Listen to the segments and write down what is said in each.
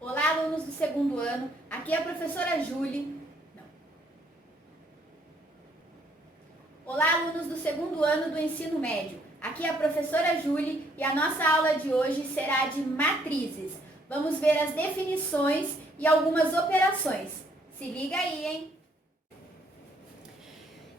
Olá, alunos do segundo ano, aqui é a professora Júlia. Olá, alunos do segundo ano do ensino médio, aqui é a professora Júlia e a nossa aula de hoje será de matrizes. Vamos ver as definições e algumas operações. Se liga aí, hein?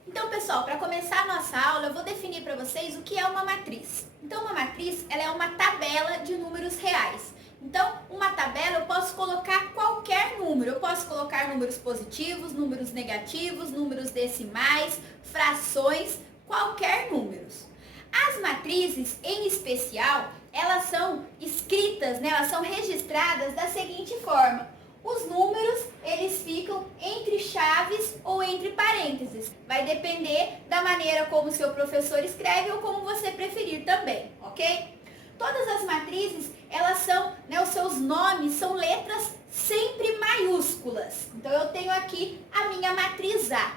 Então, pessoal, para começar a nossa aula, eu vou definir para vocês o que é uma matriz. Então, uma matriz, ela é uma tabela de números reais. Então, uma tabela eu posso colocar qualquer número. Eu posso colocar números positivos, números negativos, números decimais, frações, qualquer números. As matrizes, em especial, elas são escritas, elas são registradas da seguinte forma. Os números, eles ficam entre chaves ou entre parênteses. Vai depender da maneira como o seu professor escreve ou como você preferir também, ok? Todas as matrizes, elas são, os seus nomes são letras sempre maiúsculas. Então, eu tenho aqui a minha matriz A.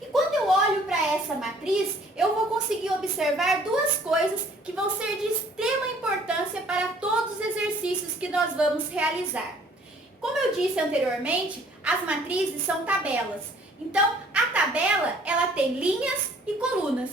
E quando eu olho para essa matriz, eu vou conseguir observar duas coisas que vão ser de extrema importância para todos os exercícios que nós vamos realizar. Como eu disse anteriormente, as matrizes são tabelas. Então, a tabela, ela tem linhas e colunas.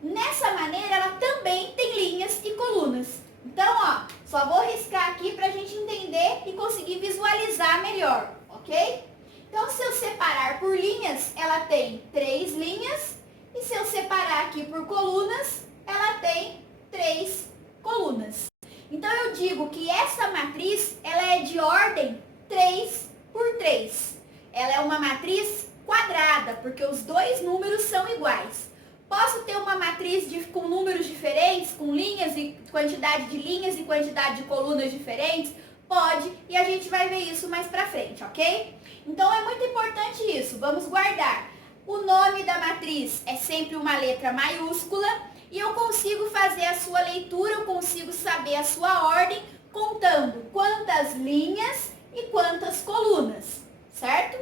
Nessa maneira, ela também tem linhas e colunas. Então, só vou riscar aqui para a gente entender e conseguir visualizar melhor, ok? Então, se eu separar por linhas, ela tem 3 linhas. E se eu separar aqui por colunas, ela tem 3 colunas. Então, eu digo que essa matriz, ela é de ordem 3 por 3. Ela é uma matriz quadrada, porque os dois números são iguais. Posso ter uma matriz com números diferentes, com linhas e quantidade de linhas e quantidade de colunas diferentes? Pode, e a gente vai ver isso mais pra frente, ok? Então é muito importante isso, vamos guardar. O nome da matriz é sempre uma letra maiúscula e eu consigo fazer a sua leitura, eu consigo saber a sua ordem contando quantas linhas e quantas colunas, certo?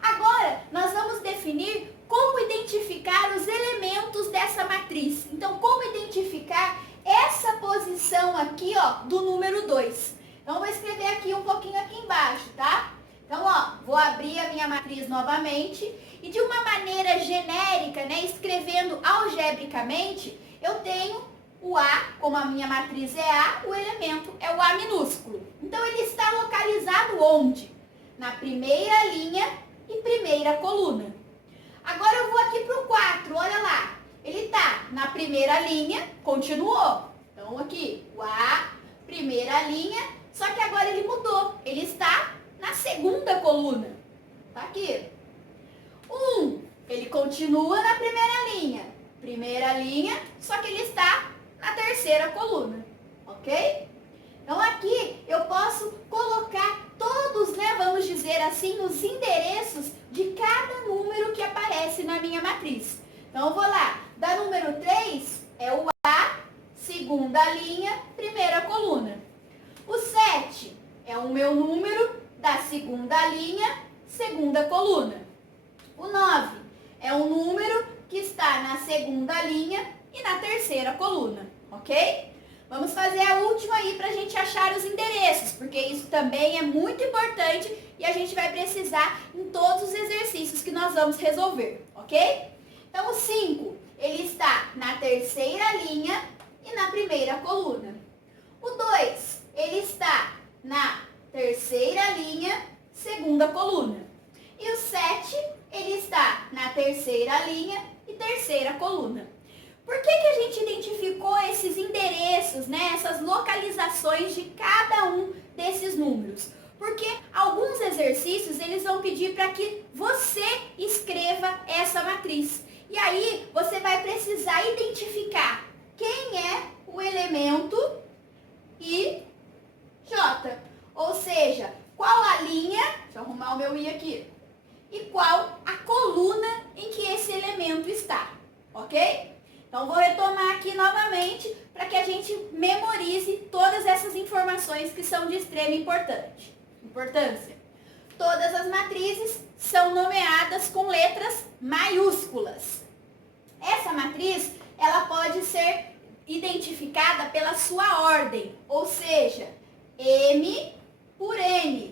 Agora, nós vamos definir como identificar os elementos dessa matriz. Então, como identificar essa posição aqui, do número 2. Então, eu vou escrever aqui um pouquinho aqui embaixo, tá? Então, vou abrir a minha matriz novamente e de uma maneira genérica, escrevendo algebricamente, eu tenho o A, como a minha matriz é A, o elemento é o A minúsculo. Então, ele está localizado onde? Na primeira linha e primeira coluna. Agora eu vou aqui para o 4, olha lá. Ele está na primeira linha, continuou. Então aqui, o A, primeira linha, só que agora ele mudou. Ele está na segunda coluna. Tá aqui. 1, ele continua na primeira linha, só que ele está na terceira coluna, ok? Então aqui eu posso colocar todos, vamos dizer assim, os endereços de cada número que aparece na minha matriz. Então eu vou lá, da número 3 é o A, segunda linha, primeira coluna. O 7 é o meu número da segunda linha, segunda coluna. O 9 é um número que está na segunda linha e na terceira coluna, ok? Vamos fazer a última aí para a gente achar os endereços, porque isso também é muito importante e a gente vai precisar em todos os exercícios que nós vamos resolver, ok? Então, o 5, ele está na terceira linha e na primeira coluna. O 2, ele está na terceira linha, segunda coluna. E o 7, ele está na terceira linha e terceira coluna. Por que a gente identificou esses endereços, essas localizações de cada um desses números? Porque alguns exercícios, eles vão pedir para que você escreva essa matriz. E aí, você vai precisar identificar quem é o elemento I, J. Ou seja, qual a linha, deixa eu arrumar o meu I aqui, e qual a coluna em que esse elemento está, ok? Então, vou retomar aqui novamente para que a gente memorize todas essas informações que são de extrema importância. Todas as matrizes são nomeadas com letras maiúsculas. Essa matriz, ela pode ser identificada pela sua ordem, ou seja, M por N.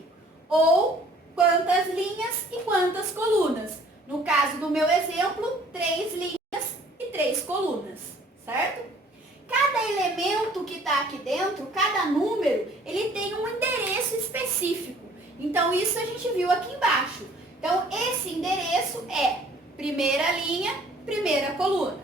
específico. Então, isso a gente viu aqui embaixo. Então, esse endereço é primeira linha, primeira coluna.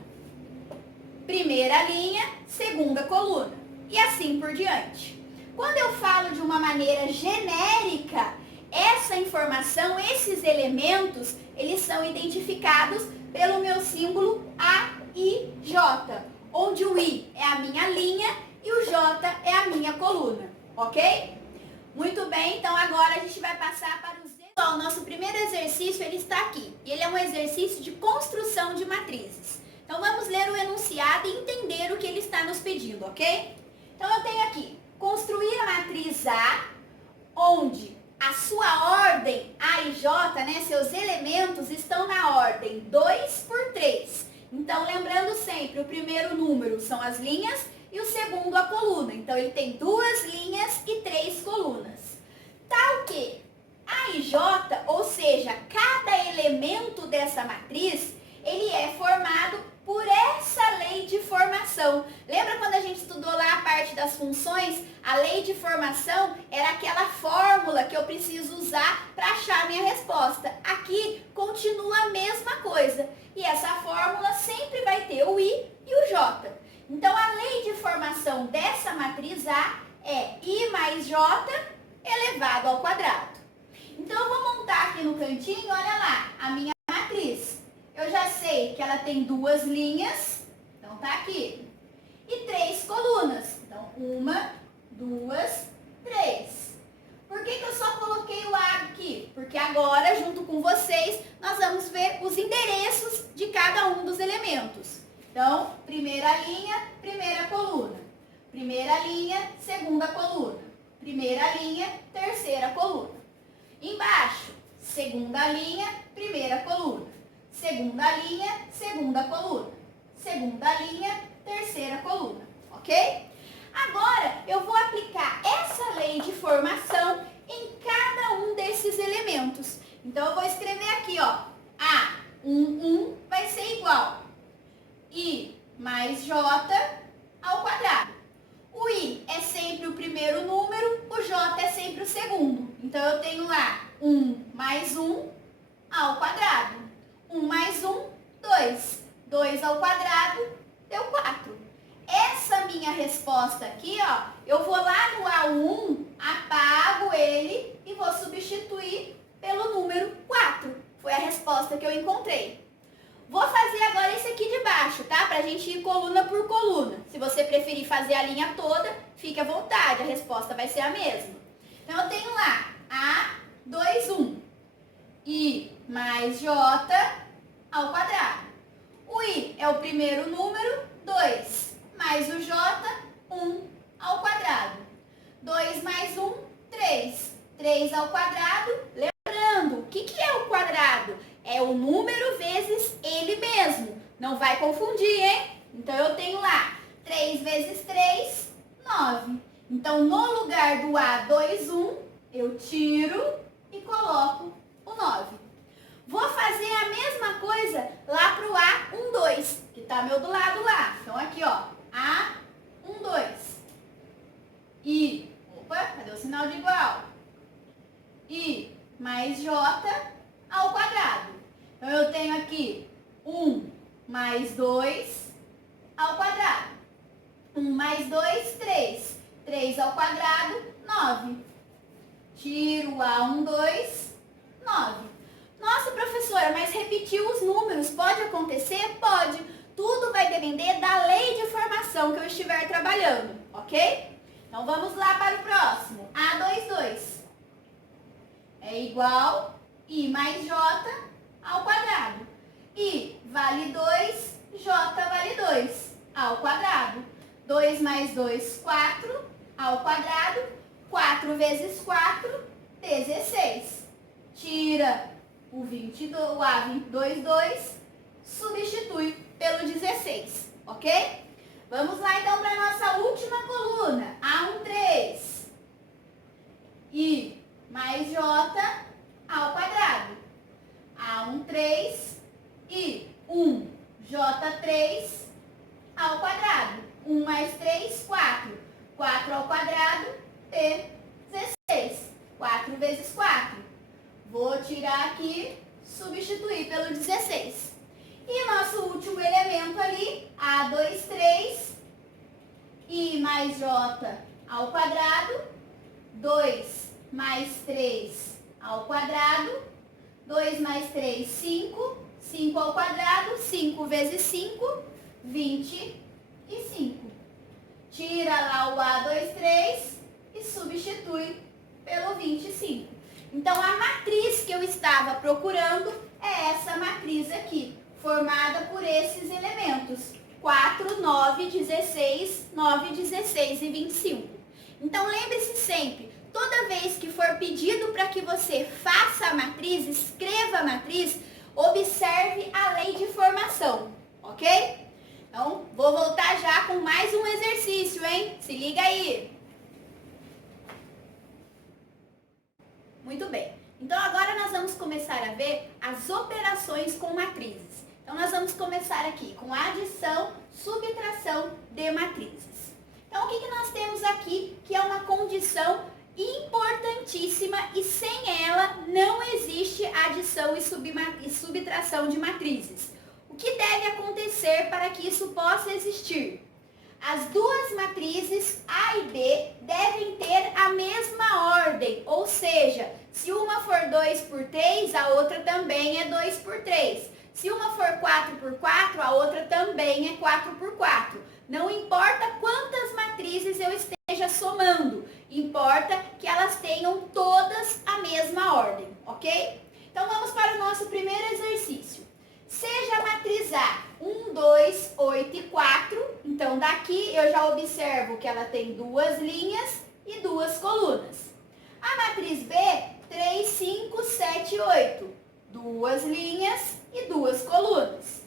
Primeira linha, segunda coluna. E assim por diante. Quando eu falo de uma maneira genérica, essa informação, esses elementos, eles são identificados pelo meu símbolo A, I, J, onde o I é a minha linha e o J é a minha coluna, ok? Muito bem, então agora a gente vai passar para os... O nosso primeiro exercício, ele está aqui. E ele é um exercício de construção de matrizes. Então vamos ler o enunciado e entender o que ele está nos pedindo, ok? Então eu tenho aqui, construir a matriz A, onde a sua ordem A e J, né, seus elementos estão na ordem 2 por 3. Então lembrando sempre, o primeiro número são as linhas e o segundo a coluna. Então ele tem 2 linhas e 3 colunas. Tal que A e J, ou seja, cada elemento dessa matriz, ele é formado por essa lei de formação. Lembra quando a gente estudou lá a parte das funções? A lei de formação era aquela fórmula que eu preciso usar para achar a minha resposta. Aqui continua a mesma coisa. E essa fórmula sempre vai ter o I e o J. Então a lei de formação dessa matriz A é I mais J elevado ao quadrado. Então eu vou montar aqui no cantinho, olha lá, a minha matriz. Eu já sei que ela tem 2 linhas, então tá aqui. E 3 colunas. Então, 1, 2, 3. Por que eu só coloquei o A aqui? Porque agora, junto com vocês, nós vamos ver os endereços de cada um dos elementos. Então, primeira linha, primeira coluna. Primeira linha, segunda coluna. Primeira linha, terceira coluna. Embaixo, segunda linha, primeira coluna. Segunda linha, segunda coluna. Segunda linha, terceira coluna, ok? Agora, eu vou aplicar essa lei de formação em cada um desses elementos. Então, eu vou escrever aqui, ó, A11 vai ser igual I mais J ao quadrado. O I é sempre o primeiro número, o J é sempre o segundo. Então, eu tenho lá 1 mais 1 ao quadrado. 1 mais 1, 2. 2 ao quadrado deu 4. Essa minha resposta aqui, ó, eu vou lá no A1, apago ele e vou substituir pelo número 4. Foi a resposta que eu encontrei. Vou fazer agora esse aqui de baixo, tá? Pra gente ir coluna por coluna. Se você preferir fazer a linha toda, fique à vontade, a resposta vai ser a mesma. Então, eu tenho lá A2, 1. I mais J ao quadrado. O I é o primeiro número, 2, mais o J, 1 ao quadrado. 2 mais 1, 3. 3 ao quadrado. Lembrando, o que é o quadrado? É o número vezes ele mesmo. Não vai confundir, hein? Então, eu tenho lá 3 vezes 3, 9. Então, no lugar do A2, 1, eu tiro e coloco o 9. Vou fazer a mesma coisa lá para o A12, que está meu do lado lá. Então, aqui, ó, A12. I, opa, cadê o sinal de igual? I mais J ao quadrado. Então, eu tenho aqui 1 mais 2 ao quadrado. 1 mais 2, 3. 3 ao quadrado, 9. Tiro o A12, 9. Nossa, professora, mas repetiu os números, pode acontecer? Pode. Tudo vai depender da lei de formação que eu estiver trabalhando, ok? Então, vamos lá para o próximo. A22 é igual I mais J ao quadrado. I vale 2, J vale 2 ao quadrado. 2 mais 2, 4 ao quadrado. 4 vezes 4, 16. Tira o 22, o A22, 2, substitui pelo 16, ok? Vamos lá então para a nossa última coluna, A13. I mais J ao quadrado. A13 e 1, J3 ao quadrado. 1 mais 3, 4. 4 ao quadrado, P16. 4 vezes 4. Vou tirar aqui, substituir pelo 16. E nosso último elemento ali, A, 2, 3, I mais J ao quadrado, 2 mais 3 ao quadrado, 2 mais 3, 5, 5 ao quadrado, 5 vezes 5, 25. Tira lá o A, 2, 3 e substitui pelo 25. Então, a matriz que eu estava procurando é essa matriz aqui, formada por esses elementos. 4, 9, 16, 9, 16 e 25. Então, lembre-se sempre, toda vez que for pedido para que você faça a matriz, escreva a matriz, observe a lei de formação, ok? Então, vou voltar já com mais um exercício, hein? Se liga aí! Muito bem. Então, agora nós vamos começar a ver as operações com matrizes. Então, nós vamos começar aqui com adição, subtração de matrizes. Então, o que nós temos aqui que é uma condição importantíssima e sem ela não existe adição e subtração de matrizes. O que deve acontecer para que isso possa existir? As duas matrizes A e B devem ter a mesma ordem, ou seja, se uma for 2 por 3, a outra também é 2 por 3. Se uma for 4 por 4, a outra também é 4 por 4. Não importa quantas matrizes eu esteja somando, importa que elas tenham todas a mesma ordem, ok? Então vamos para o nosso primeiro exercício. Seja a matriz A 1, 2, 8 e 4, então daqui eu já observo que ela tem duas linhas e duas colunas. A matriz B, 3, 5, 7 e 8, duas linhas e duas colunas.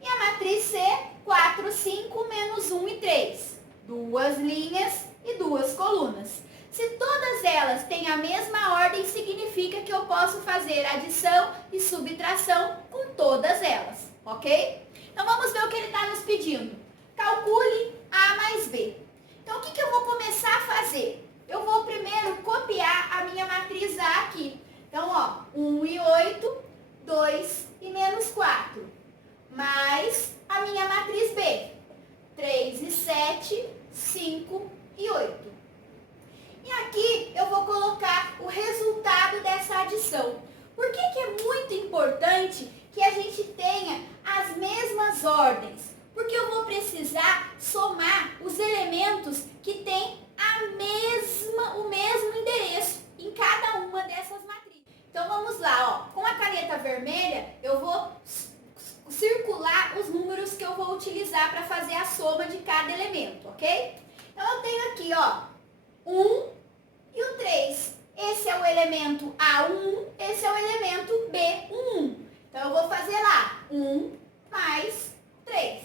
E a matriz C, 4, 5, menos 1 e 3, duas linhas e duas colunas. Se todas elas têm a mesma ordem, significa que eu posso fazer adição e subtração com todas elas, ok? Então vamos ver o que ele está nos pedindo. Calcule A mais B. Então o que eu vou começar a fazer? Eu vou primeiro copiar a minha matriz A aqui. Então, ó, 1 e 8, 2 e menos 4. Mais a minha matriz B, 3 e 7, 5 e 8. E aqui eu vou colocar o resultado dessa adição. Por que é muito importante que a gente tenha as mesmas ordens? Porque eu vou precisar somar os elementos que têm o mesmo endereço em cada uma dessas matrizes. Então vamos lá, ó. Com a caneta vermelha eu vou circular os números que eu vou utilizar para fazer a soma de cada elemento, ok? Então eu tenho aqui, ó, 1 e o 3. Esse é o elemento A11, esse é o elemento B11. Então eu vou fazer lá 1 mais 3.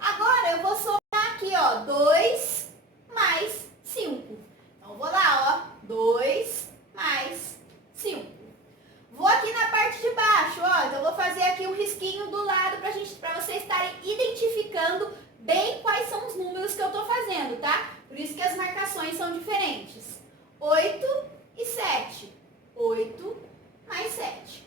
Agora eu vou somar aqui, ó, 2 mais 5. Então eu vou lá, ó, 2 mais 5. Vou aqui na parte de baixo, ó, então eu vou fazer aqui um risquinho do lado para vocês estarem identificando bem quais são os números que eu estou fazendo, tá? Por isso que as marcações são diferentes. 8 e 7. 8 mais 7.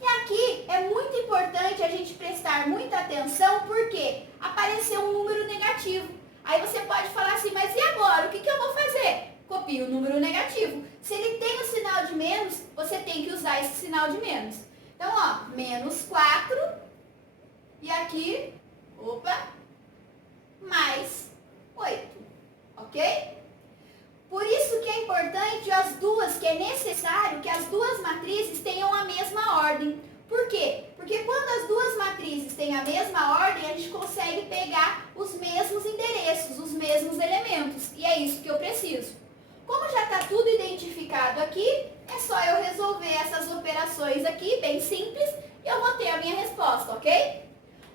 E aqui é muito importante a gente prestar muita atenção porque apareceu um número negativo. Aí você pode falar assim, mas e agora? O que eu vou fazer? Copie o número negativo. Se ele tem o sinal de menos, você tem que usar esse sinal de menos. Então, ó, menos 4 e aqui, opa, mais 8, ok? Por isso que é importante que é necessário que as duas matrizes tenham a mesma ordem. Por quê? Porque quando as duas matrizes têm a mesma ordem, a gente consegue pegar os mesmos endereços, os mesmos elementos. E é isso que eu preciso. Como já está tudo identificado aqui, é só eu resolver essas operações aqui, bem simples, e eu vou ter a minha resposta, ok?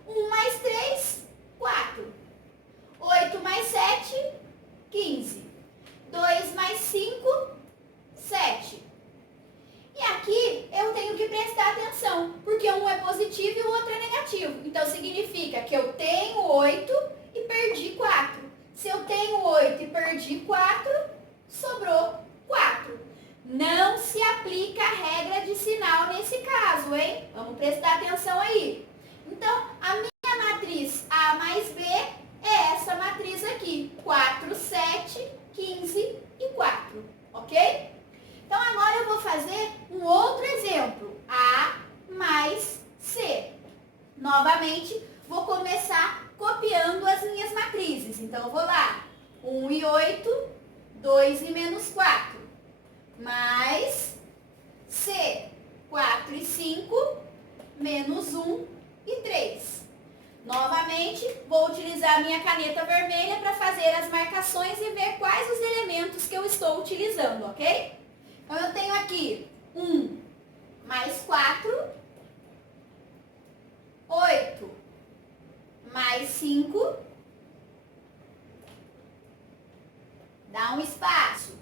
1 mais 3, 4. 8 mais 7, 15. 2 mais 5, 7. E aqui eu tenho que prestar atenção, porque um é positivo e o outro é negativo. Então significa que eu tenho 8 e perdi 4. Se eu tenho 8 e perdi 4, sobrou 4. Não se aplica a regra de sinal nesse caso, hein? Vamos prestar atenção aí. Então, a minha matriz A mais B é essa matriz aqui, 4, 7, 15 e 4, ok? Então, agora eu vou fazer um outro exemplo, A mais C. Novamente, vou começar copiando as minhas matrizes. Então, eu vou lá, 1 e 8, 2 e menos 4, mais C, 4 e 5, menos 1 e 3. Novamente, vou utilizar a minha caneta vermelha para fazer as marcações e ver quais os elementos que eu estou utilizando, ok? Então, eu tenho aqui 1 mais 4, 8 mais 5, dá um espaço,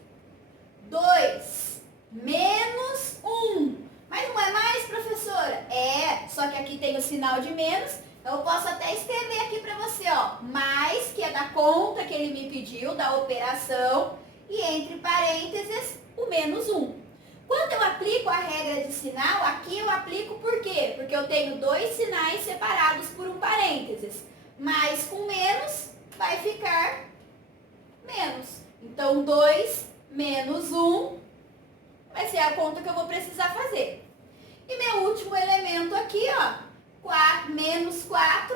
2 menos 1. Mas não é mais, professora? É, só que aqui tem o sinal de menos, então eu posso até escrever aqui para você, ó, mais, que é da conta que ele me pediu, da operação, e entre parênteses, o menos 1. Quando eu aplico a regra de sinal, aqui eu aplico por quê? Porque eu tenho dois sinais separados por um parênteses. Mais com menos vai ficar menos. Então, 2 menos 1 vai ser a conta que eu vou precisar fazer. E meu último elemento aqui, ó, menos 4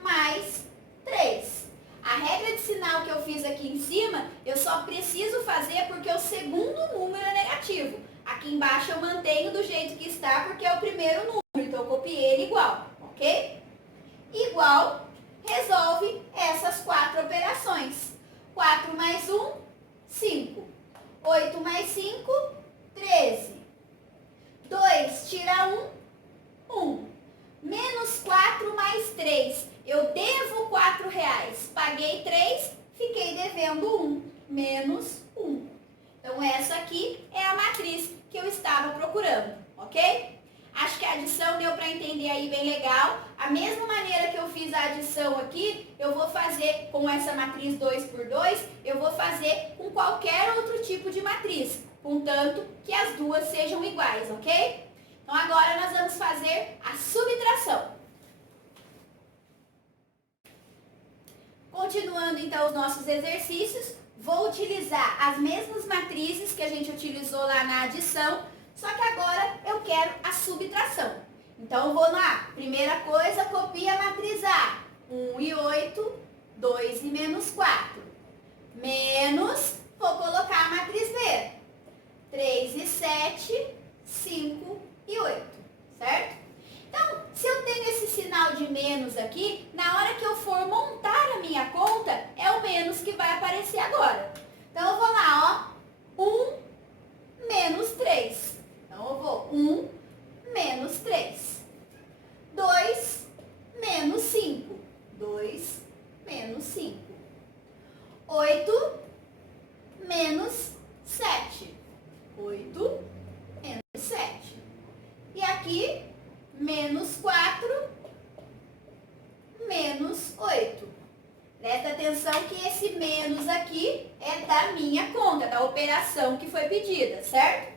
mais 3. A regra de sinal que eu fiz aqui em cima, eu só preciso fazer porque o segundo número é negativo. Aqui embaixo eu mantenho do jeito que está porque é o primeiro número, então eu copiei ele igual, ok? Igual, resolve essas 4 operações. 4 mais 1, 5. 8 mais 5, 13. 2 tira 1, 1. Menos 4 mais 3. Eu devo R$4, paguei 3, fiquei devendo 1, menos 1. Então, essa aqui é a matriz que eu estava procurando, ok? Acho que a adição deu para entender aí bem legal. A mesma maneira que eu fiz a adição aqui, eu vou fazer com essa matriz 2 por 2, eu vou fazer com qualquer outro tipo de matriz, contanto que as duas sejam iguais, ok? Então, agora nós vamos fazer a subtração. Continuando então os nossos exercícios, vou utilizar as mesmas matrizes que a gente utilizou lá na adição, só que agora eu quero a subtração. Então eu vou lá, primeira coisa, copia a matriz A, 1 e 8, 2 e menos 4. Menos, vou colocar a matriz B, 3 e 7, 5 e 8, certo? Então, se eu tenho esse sinal de menos aqui, na hora que eu for montar a minha conta, é o menos que vai aparecer agora. Então, eu vou lá, ó, 1 menos 3. Então, eu vou 1 menos 3. 2 menos 5. 2 menos 5. 8 menos 7. 8 menos 7. E aqui, menos 4, menos 8. Presta atenção que esse menos aqui é da minha conta, da operação que foi pedida, certo?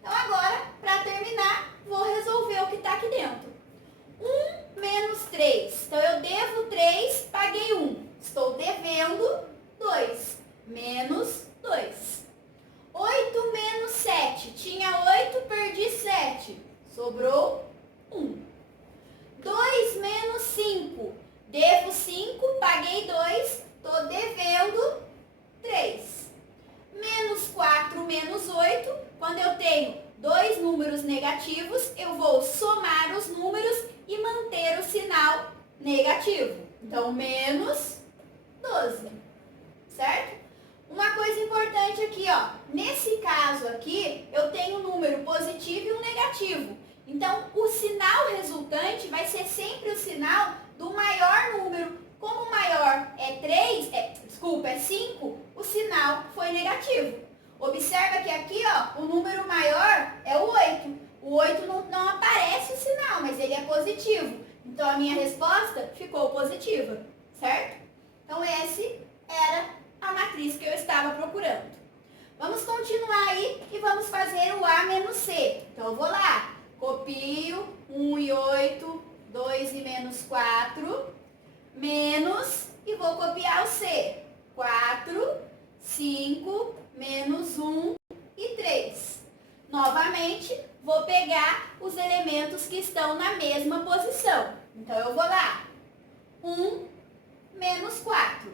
Então agora, para terminar, vou resolver o que está aqui dentro. 1 menos 3. Então eu devo 3, paguei 1. Estou devendo 2. Menos 2. 8 menos 7. Tinha 8, perdi 7. Sobrou 1. 2 menos 5. Devo 5, paguei 2, estou devendo 3. Menos 4 menos 8. Quando eu tenho dois números negativos, eu vou somar os números e manter o sinal negativo. Então, menos 12. Certo? Uma coisa importante aqui, ó. Nesse caso aqui, eu tenho um número positivo e um negativo. Então, o sinal resultante vai ser sempre o sinal do maior número. Como o maior é 5, o sinal foi negativo. Observa que aqui, ó, o número maior é o 8. O 8 não aparece o sinal, mas ele é positivo. Então, a minha resposta ficou positiva, certo? Então, esse era a matriz que eu estava procurando. Vamos continuar aí e vamos fazer o A menos C. Então, eu vou lá, copio 1 e 8, 2 e menos 4, menos, e vou copiar o C. 4, 5, menos 1 e 3. Novamente, vou pegar os elementos que estão na mesma posição. Então, eu vou lá, 1 menos 4,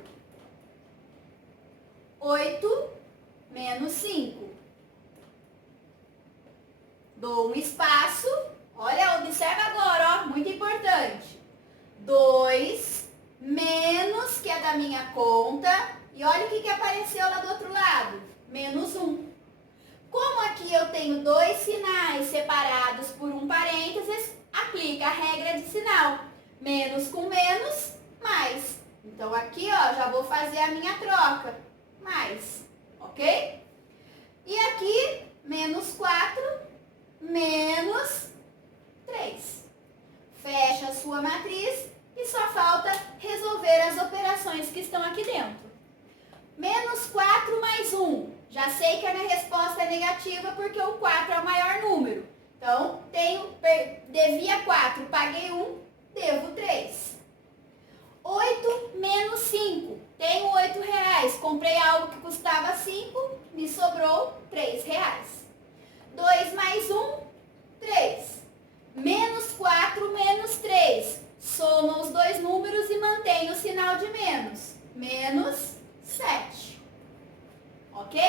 8 menos 5. Dou um espaço, olha, observa agora, ó, muito importante. 2 menos, que é da minha conta, e olha o que apareceu lá do outro lado, menos 1. Como aqui eu tenho dois sinais separados por um parênteses, aplica a regra de sinal. Menos com menos, mais. Então aqui, ó, já vou fazer a minha troca. Mais, ok? E aqui, menos 4, menos 3. Fecha a sua matriz e só falta resolver as operações que estão aqui dentro. Menos 4 mais 1. Já sei que a minha resposta é negativa porque o 4 é o maior número. Então, devia 4, paguei 1, devo 3. 8 menos 5. Tenho 8 reais. Comprei algo que custava 5, me sobrou 3 reais. 2 mais 1, 3. Menos 4 menos 3. Soma os dois números e mantém o sinal de menos. Menos 7. Ok?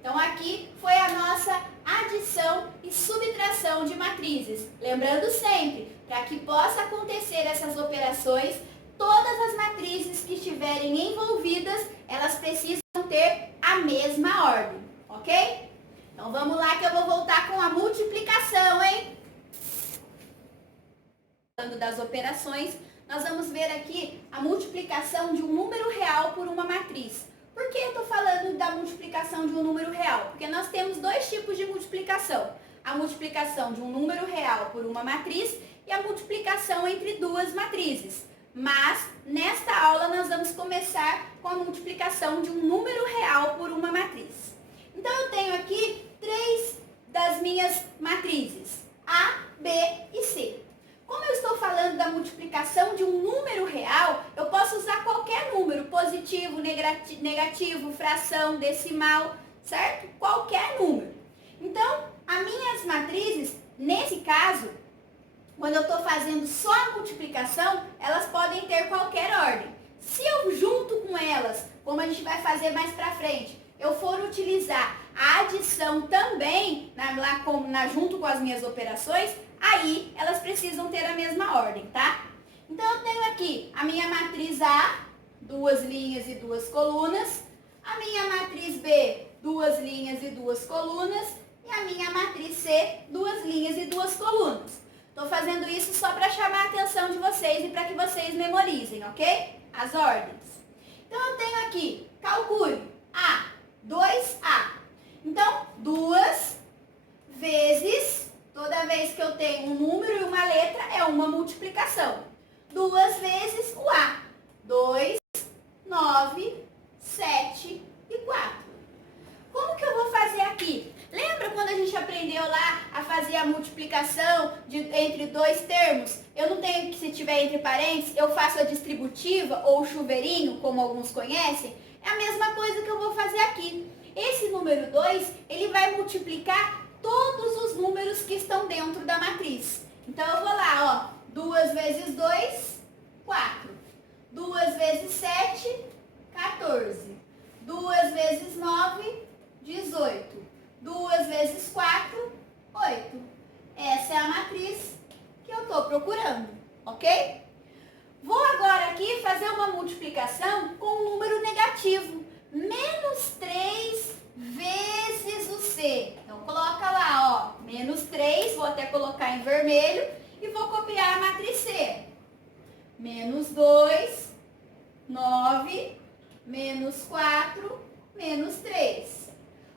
Então, aqui foi a nossa adição e subtração de matrizes. Lembrando sempre, para que possa acontecer essas operações, todas as matrizes que estiverem envolvidas, elas precisam ter a mesma ordem, ok? Então, vamos lá que eu vou voltar com a multiplicação, hein? Falando das operações, nós vamos ver aqui a multiplicação de um número real por uma matriz. Por que eu estou falando da multiplicação de um número real? Porque nós temos dois tipos de multiplicação. A multiplicação de um número real por uma matriz e a multiplicação entre duas matrizes. Mas, nesta aula, nós vamos começar com a multiplicação de um número real por uma matriz. Então, eu tenho aqui três das minhas matrizes, A, B e C. Como eu estou falando da multiplicação de um número real, eu posso usar qualquer número, positivo, negativo, fração, decimal, certo? Qualquer número. Então, as minhas matrizes, nesse caso, quando eu estou fazendo só a multiplicação, elas podem ter qualquer ordem. Se eu junto com elas, como a gente vai fazer mais pra frente, eu for utilizar a adição também, junto com as minhas operações, aí elas precisam ter a mesma ordem, tá? Então, eu tenho aqui a minha matriz A, 2 linhas e 2 colunas, a minha matriz B, 2 linhas e 2 colunas, e a minha matriz C, 2 linhas e 2 colunas. Estou fazendo isso só para chamar a atenção de vocês e para que vocês memorizem, ok? As ordens. Então, eu tenho aqui, calcule, A, 2A. Então, 2 vezes, toda vez que eu tenho um número e uma letra, é uma multiplicação. 2 vezes o A. 2, 9, 7 e 4. Como que eu vou fazer aqui? Lembra quando a gente aprendeu lá a fazer a multiplicação entre dois termos? Eu não tenho que, se tiver entre parênteses, eu faço a distributiva ou o chuveirinho, como alguns conhecem. É a mesma coisa que eu vou fazer aqui. Esse número 2, ele vai multiplicar todos os números que estão dentro da matriz. Então, eu vou lá, ó, 2 vezes 2, 4. 2 vezes 7, 14. 2 vezes 9, 18. 2 vezes 4, 8. Essa é a matriz que eu estou procurando, ok? Vou agora aqui fazer uma multiplicação com um número negativo. Menos 3 vezes o C. Então, coloca lá, ó, menos 3, vou até colocar em vermelho, e vou copiar a matriz C. Menos 2, 9, menos 4, menos 3.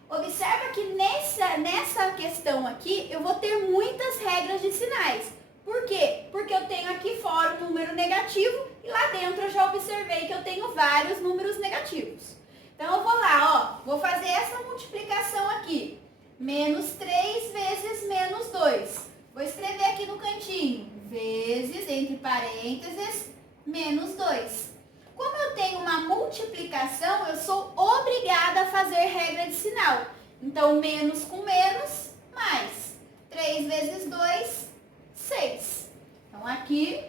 Observa que nessa questão aqui, eu vou ter muitas regras de sinais. Por quê? Porque eu tenho aqui fora um número negativo e lá dentro eu já observei que eu tenho vários números negativos. Então, eu vou lá, ó, vou fazer essa multiplicação aqui. Menos 3 vezes parênteses, menos 2. Como eu tenho uma multiplicação, eu sou obrigada a fazer regra de sinal. Então, menos com menos, mais. 3 vezes 2, 6. Então, aqui,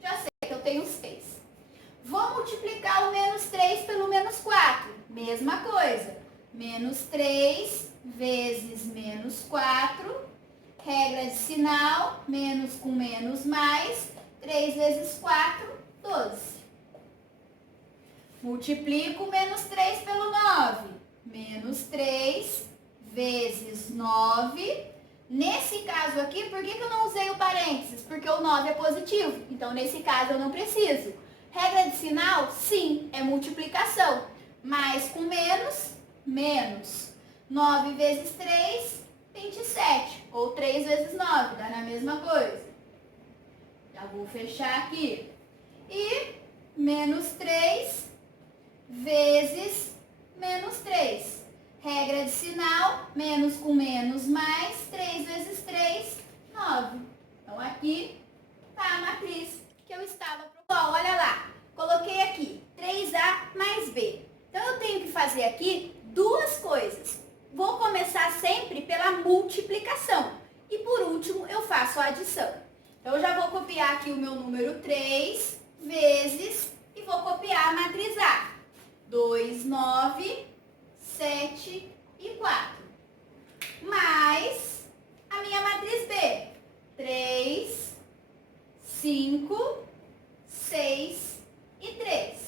já sei que eu tenho 6. Vou multiplicar o menos 3 pelo menos 4. Mesma coisa. Menos 3 vezes menos 4. Regra de sinal, menos com menos, mais. 3 vezes 4, 12. Multiplico menos 3 pelo 9. Menos 3 vezes 9. Nesse caso aqui, por que eu não usei o parênteses? Porque o 9 é positivo. Então, nesse caso, eu não preciso. Regra de sinal, sim, é multiplicação. Mais com menos, menos. 9 vezes 3, 27. Ou 3 vezes 9, dá na mesma coisa. Já vou fechar aqui. E menos 3 vezes menos 3. Regra de sinal, menos com menos, mais. 3 vezes 3, 9. Então, aqui está a matriz que eu estava procurando. Olha lá, coloquei aqui 3A mais B. Então, eu tenho que fazer aqui duas coisas. Vou começar sempre pela multiplicação. E, por último, eu faço a adição. Então, eu já vou copiar aqui o meu número 3 vezes e vou copiar a matriz A. 2, 9, 7 e 4. Mais a minha matriz B. 3, 5, 6 e 3.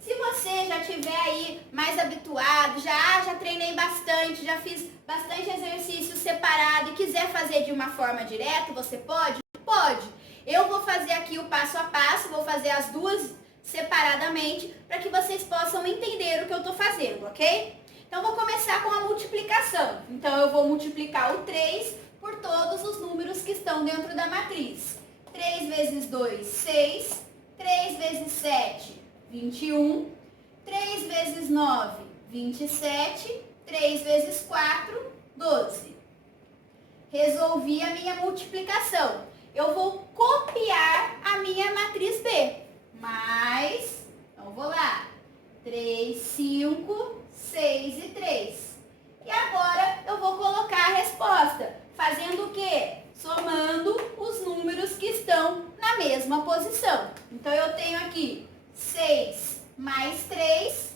Se você já tiver aí mais habituado, já treinei bastante, já fiz bastante exercício separado e quiser fazer de uma forma direta, você pode? Pode. Eu vou fazer aqui o passo a passo, vou fazer as duas separadamente para que vocês possam entender o que eu estou fazendo, ok? Então, vou começar com a multiplicação. Então, eu vou multiplicar o 3 por todos os números que estão dentro da matriz. 3 vezes 2, 6. 3 vezes 7, 21. 3 vezes 9, 27. 3 vezes 4, 12. Resolvi a minha multiplicação. Eu vou copiar a minha matriz B. Mais, então vou lá, 3, 5, 6 e 3. E agora eu vou colocar a resposta, fazendo o quê? Somando os números que estão na mesma posição. Então, eu tenho aqui 6 mais 3.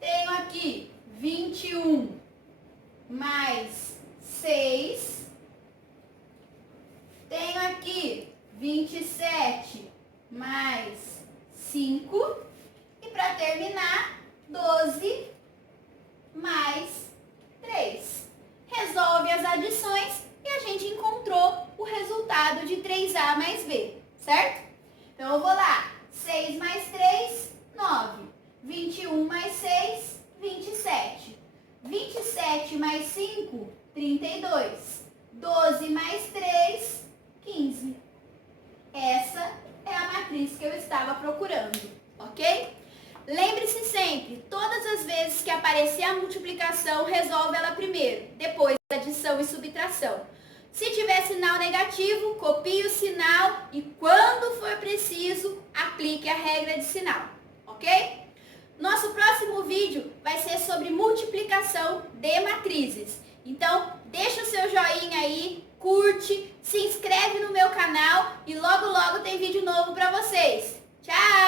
Tenho aqui 21 mais 6. Tenho aqui 27 mais 5. E para terminar, 12 mais 3. Resolve as adições e a gente encontrou o resultado de 3A mais B, certo? Então, eu vou lá. 6 mais 3, 9. 21 mais 6, 27. 27 mais 5, 32. 12 mais 3, 15. Essa é a matriz que eu estava procurando, ok? Lembre-se sempre, todas as vezes que aparecer a multiplicação, resolve ela primeiro, depois adição e subtração. Se tiver sinal negativo, copie o sinal e quando for preciso, aplique a regra de sinal, ok? Nosso próximo vídeo vai ser sobre multiplicação de matrizes. Então, deixa o seu joinha aí, curte, se inscreve no meu canal e logo tem vídeo novo para vocês. Tchau!